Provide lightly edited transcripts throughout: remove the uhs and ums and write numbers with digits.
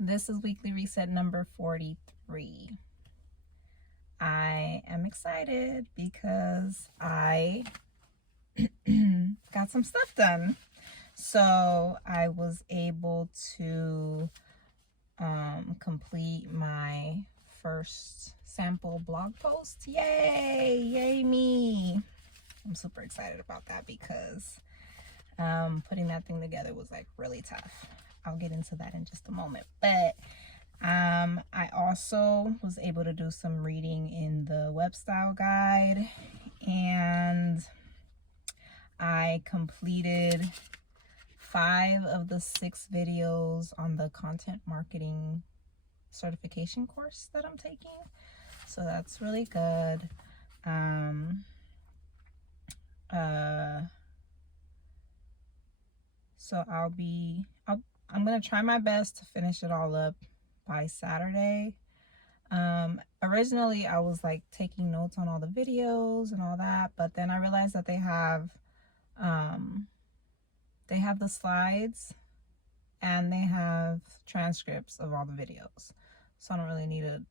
This is Weekly Reset number 43. I am excited because I got some stuff done. So I was able to complete my first sample blog post. Yay! Yay me! I'm super excited about that because putting that thing together was like really tough. I'll get into that in just a moment. But I also was able to do some reading in the web style guide, and I completed 5 of the 6 videos on the content marketing certification course that I'm taking. So that's really good. So I'm gonna try my best to finish it all up by Saturday. Originally I was like taking notes on all the videos and all that, but then I realized that they have the slides and they have transcripts of all the videos. So I don't really need to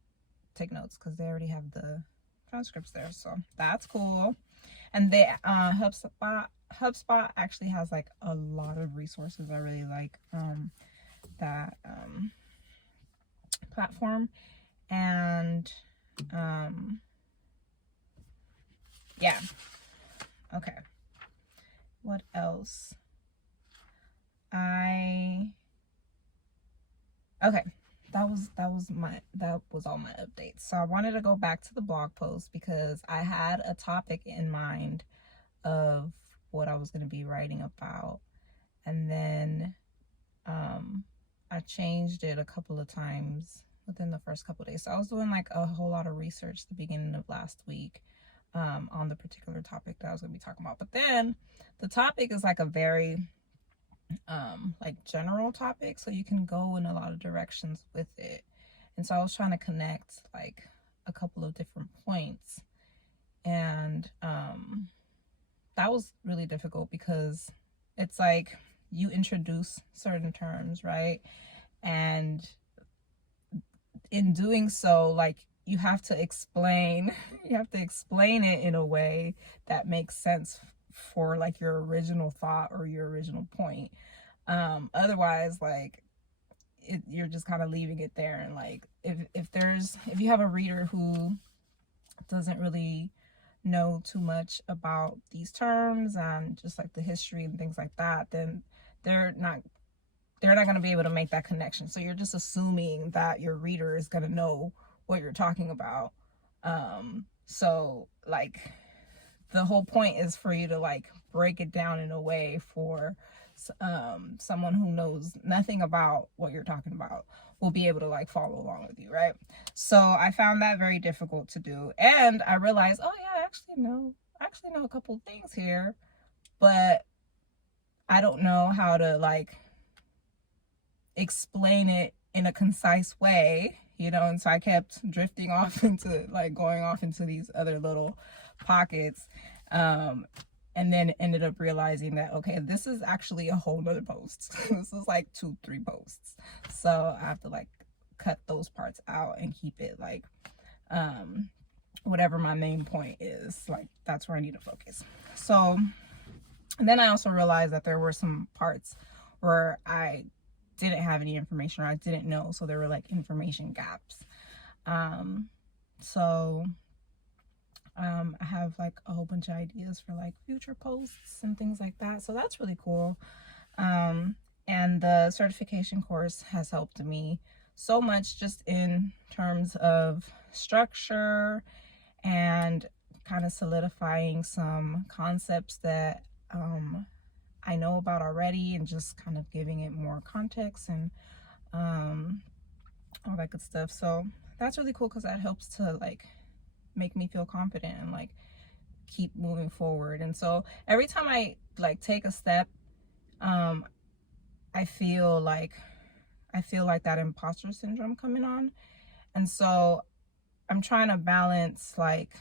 take notes because they already have the transcripts there. So that's cool. And they HubSpot actually has like a lot of resources. I really like that platform. And yeah, okay, what else? Okay, that was all my updates. So I wanted to go back to the blog post because I had a topic in mind of what I was going to be writing about, and then I changed it a couple of times within the first couple of days. So I was doing like a whole lot of research the beginning of last week on the particular topic that I was going to be talking about. But then the topic is like a very like general topic, so you can go in a lot of directions with it. And so I was trying to connect like a couple of different points, and that was really difficult because it's like you introduce certain terms, right? And in doing so, like you have to explain it in a way that makes sense for like your original thought or your original point. Otherwise, like you're just kind of leaving it there. And like if you have a reader who doesn't really know too much about these terms and just like the history and things like that, then they're not going to be able to make that connection. So you're just assuming that your reader is going to know what you're talking about. So like the whole point is for you to like break it down in a way for someone who knows nothing about what you're talking about will be able to like follow along with you, right? So I found that very difficult to do, and I realized, oh yeah, I actually know a couple of things here, but I don't know how to like explain it in a concise way, and so I kept drifting off into like going off into these other little pockets, and then ended up realizing that, okay, this is actually a whole nother post. This is like 2-3 posts, so I have to like cut those parts out and keep it like whatever my main point is, like that's where I need to focus. So and then I also realized that there were some parts where I didn't have any information or I didn't know, so there were like information gaps. So I have like a whole bunch of ideas for like future posts and things like that, so that's really cool. And the certification course has helped me so much just in terms of structure and kind of solidifying some concepts that I know about already, and just kind of giving it more context and all that good stuff. So that's really cool because that helps to like make me feel confident and like keep moving forward. And so every time I like take a step, I feel like that imposter syndrome coming on. And so I'm trying to balance like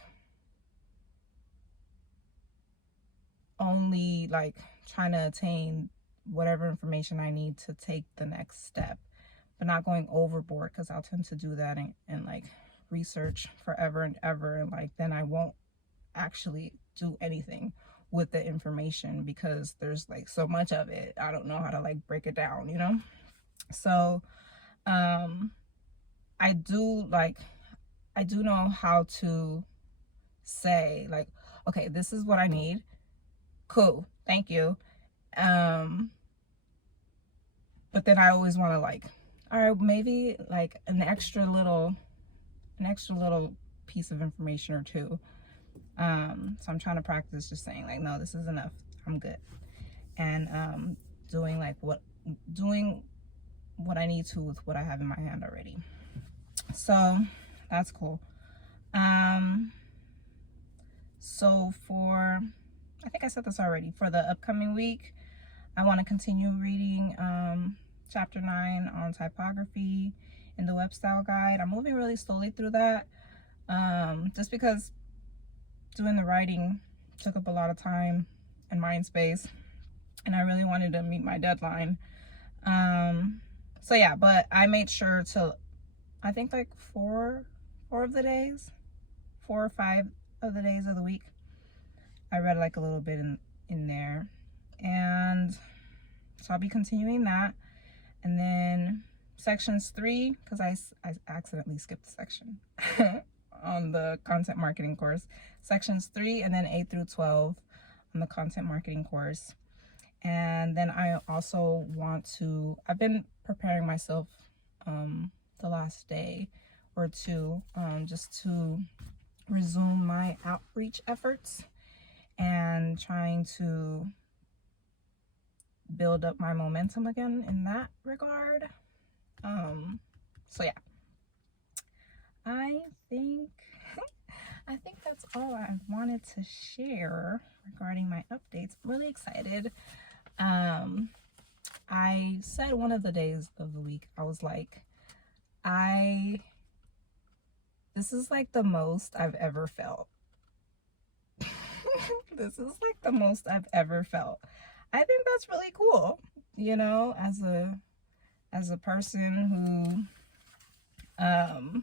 only like trying to attain whatever information I need to take the next step, but not going overboard, because I'll tend to do that and like research forever and ever, and like then I won't actually do anything with the information because there's like so much of it. I don't know how to like break it down, you know? So I do know how to say like, okay, this is what I need. Cool, thank you. But then I always want to like, all right, maybe like an extra little piece of information or two. So I'm trying to practice just saying like, no, this is enough, I'm good. And doing what I need to with what I have in my hand already. So that's cool. So I think I said this already, for the upcoming week, I want to continue reading chapter 9 on typography in the Web Style Guide. I'm moving really slowly through that, just because doing the writing took up a lot of time and mind space, and I really wanted to meet my deadline. So yeah, but I made sure to, I think like 4 or 5 of the days of the week, I read like a little bit in there. And so I'll be continuing that. And then sections 3, because I accidentally skipped a section on the content marketing course. Sections 3 and then 8 through 12 on the content marketing course. And then I also I've been preparing myself the last day or two, just to resume my outreach efforts and trying to build up my momentum again in that regard. So yeah, I think that's all I wanted to share regarding my updates. I'm really excited. I said one of the days of the week, I was like, this is like the most I've ever felt. This is like the most I've ever felt. I think that's really cool, you know, as a person who,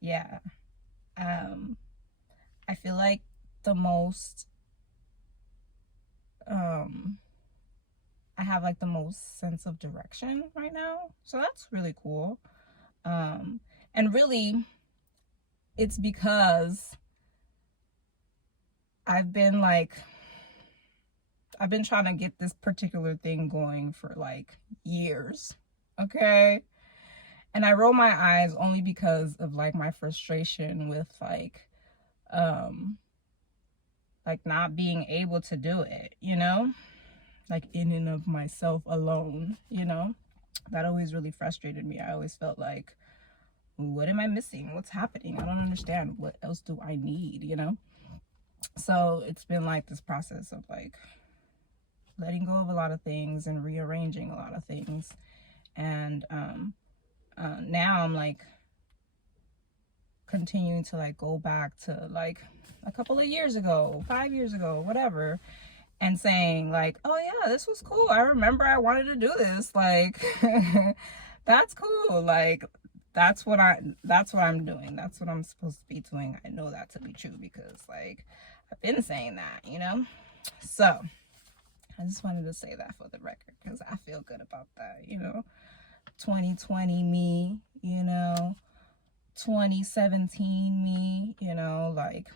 yeah, I feel like the most, I have like the most sense of direction right now. So that's really cool. And really, it's because I've been trying to get this particular thing going for like years. Okay. And I roll my eyes only because of like my frustration with like not being able to do it, you know, like in and of myself alone, you know, that always really frustrated me. I always felt like, what am I missing? What's happening? I don't understand. What else do I need, you know? So it's been like this process of like letting go of a lot of things and rearranging a lot of things. And now I'm like continuing to like go back to like a couple of years ago, 5 years ago, whatever, and saying like, oh yeah, this was cool. I remember I wanted to do this. Like, that's cool. Like, that's what I'm doing. That's what I'm supposed to be doing. I know that to be true because like I've been saying that, you know? So I just wanted to say that for the record because I feel good about that, you know? 2020 me, you know, 2017 me, you know, like,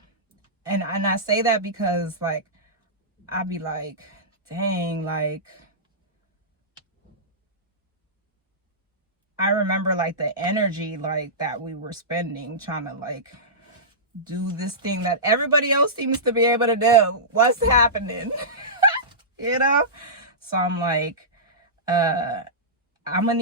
and I say that because like I'd be like, dang, like I remember like the energy like that we were spending trying to like do this thing that everybody else seems to be able to do. What's happening? You know? So I'm like, I'm gonna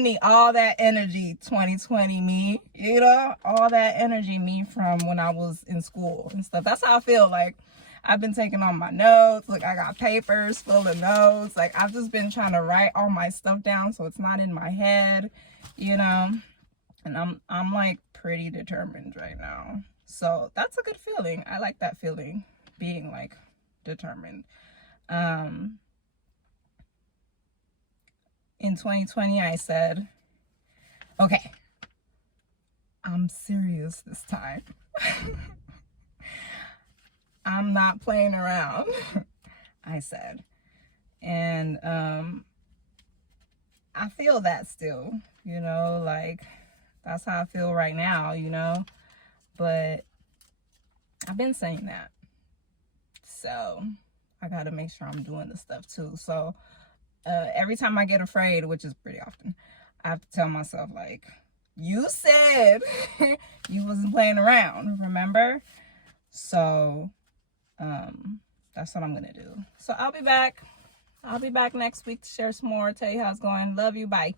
need all that energy 2020 me, you know, all that energy me from when I was in school and stuff. That's how I feel. Like I've been taking all my notes. Like I got papers full of notes. Like I've just been trying to write all my stuff down so it's not in my head, you know. And I'm like pretty determined right now. So that's a good feeling. I like that feeling, being like determined. in 2020, I said, okay, I'm serious this time. I'm not playing around, I said. And I feel that still, you know, like that's how I feel right now, you know, but I've been saying that. So I got to make sure I'm doing the stuff too. So every time I get afraid, which is pretty often, I have to tell myself, like, you said you wasn't playing around, remember? So that's what I'm gonna do. So I'll be back next week to share some more, tell you how it's going. Love you, bye.